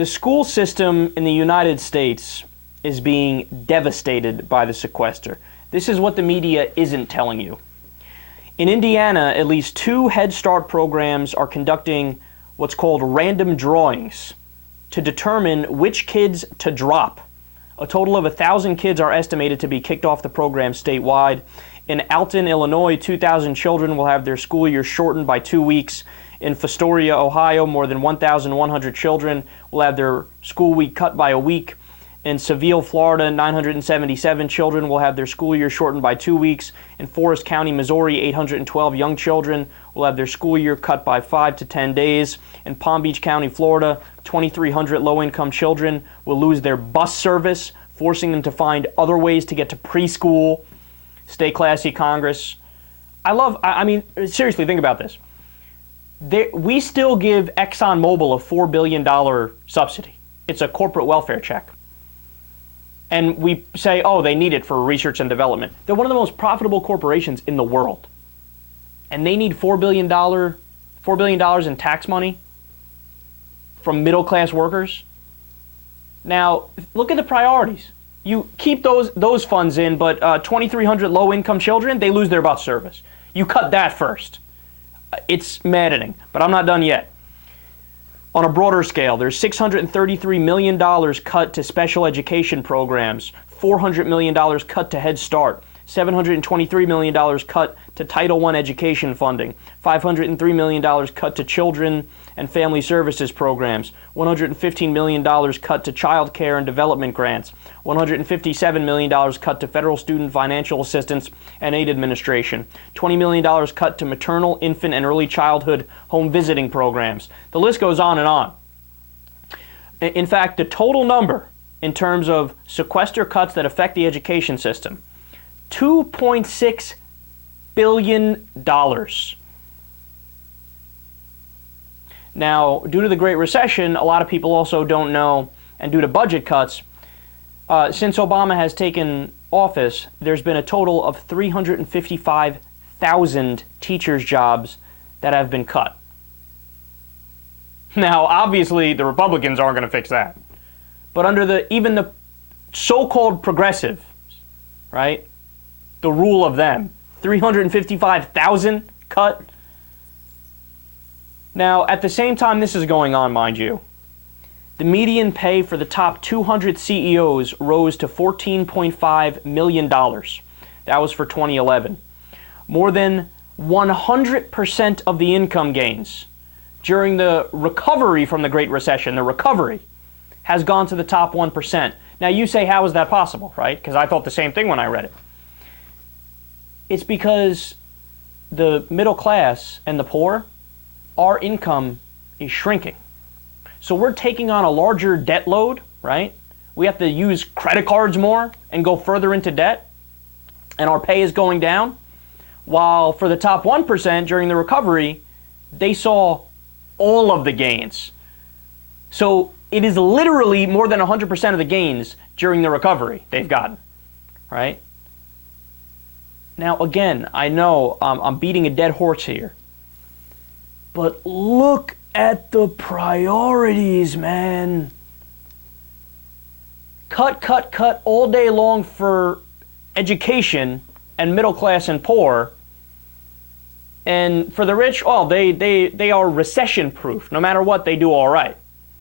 The school system in the United States is being devastated by the sequester. This is what the media isn't telling you. In Indiana, at least 2 Head Start programs are conducting what's called random drawings to determine which kids to drop. A total of 1,000 kids are estimated to be kicked off the program statewide. In Alton, Illinois, 2,000 children will have their school year shortened by 2 weeks. In Fostoria, Ohio, more than 1,100 children will have their school week cut by a week. In Seville, Florida, 977 children will have their school year shortened by 2 weeks. In Forest County, Missouri, 812 young children will have their school year cut by 5 to 10 days. In Palm Beach County, Florida, 2,300 low-income children will lose their bus service, forcing them to find other ways to get to preschool. Stay classy, Congress. I mean, seriously, think about this. We still give ExxonMobil a $4 billion subsidy. It's a corporate welfare check. And we say, oh, they need it for research and development. They're one of the most profitable corporations in the world. And they need $4 billion in tax money from middle-class workers. Now, look at the priorities. You keep those funds in, but 2,300 low-income children, they lose their bus service. You cut that first. It's maddening, but I'm not done yet. On a broader scale, there's $633 million cut to special education programs, $400 million cut to Head Start, $723 million cut to Title I education funding, $503 million cut to children and family services programs, $115 million cut to child care and development grants, $157 million cut to federal student financial assistance and aid administration, $20 million cut to maternal, infant, and early childhood home visiting programs. The list goes on and on. In fact, the total number in terms of sequester cuts that affect the education system, $2.6 billion. Now, due to the Great Recession, a lot of people also don't know, and due to budget cuts, since Obama has taken office, there's been a total of 355,000 teachers' jobs that have been cut. Now, obviously, the Republicans aren't going to fix that. But under even the so-called progressives, right, the rule of them, 355,000 cut. Now, at the same time this is going on, mind you, the median pay for the top 200 CEOs rose to $14.5 million. That was for 2011. More than 100% of the income gains during the recovery from the Great Recession, the recovery, has gone to the top 1%. Now, you say, how is that possible, right? Because I thought the same thing when I read it. It's because the middle class and the poor, our income is shrinking. So we're taking on a larger debt load, right? We have to use credit cards more and go further into debt, and our pay is going down. While for the top 1% during the recovery, they saw all of the gains. So it is literally more than 100% of the gains during the recovery they've gotten, right? Now, again, I know I'm beating a dead horse here, but look at the priorities, man. Cut, cut, cut all day long for education and middle class and poor. And for the rich, oh, they are recession proof. No matter what, they do all right.